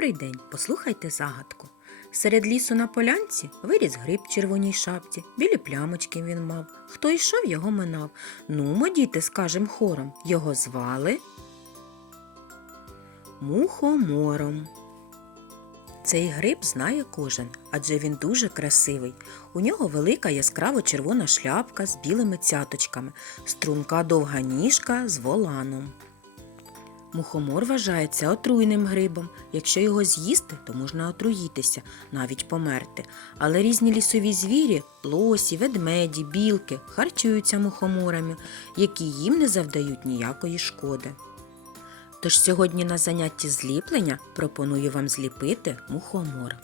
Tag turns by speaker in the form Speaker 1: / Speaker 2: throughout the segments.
Speaker 1: Добрий день, послухайте загадку. Серед лісу на полянці виріс гриб червоній шапці, білі плямочки він мав. Хто йшов, його минав. Ну, діти, скажем хором, його звали мухомором. Цей гриб знає кожен, адже він дуже красивий. У нього велика яскраво червона шляпка з білими цяточками, струнка довга ніжка з воланом. Мухомор вважається отруйним грибом. Якщо його з'їсти, то можна отруїтися, навіть померти. Але різні лісові звірі, лосі, ведмеді, білки харчуються мухоморами, які їм не завдають ніякої шкоди. Тож сьогодні на занятті зліплення пропоную вам зліпити мухомор.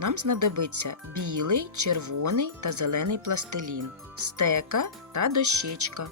Speaker 1: Нам знадобиться білий, червоний та зелений пластилін, стека та дощечка.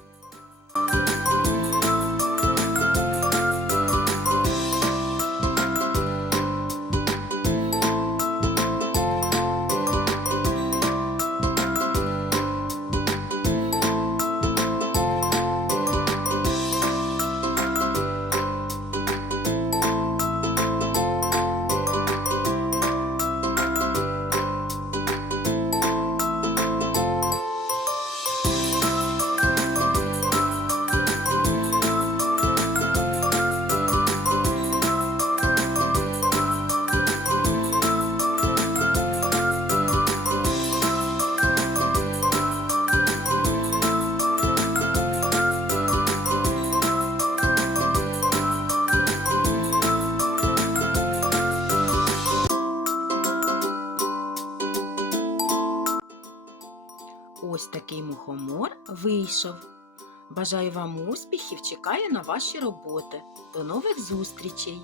Speaker 1: Ось такий мухомор вийшов. Бажаю вам успіхів, чекаю на ваші роботи. До нових зустрічей!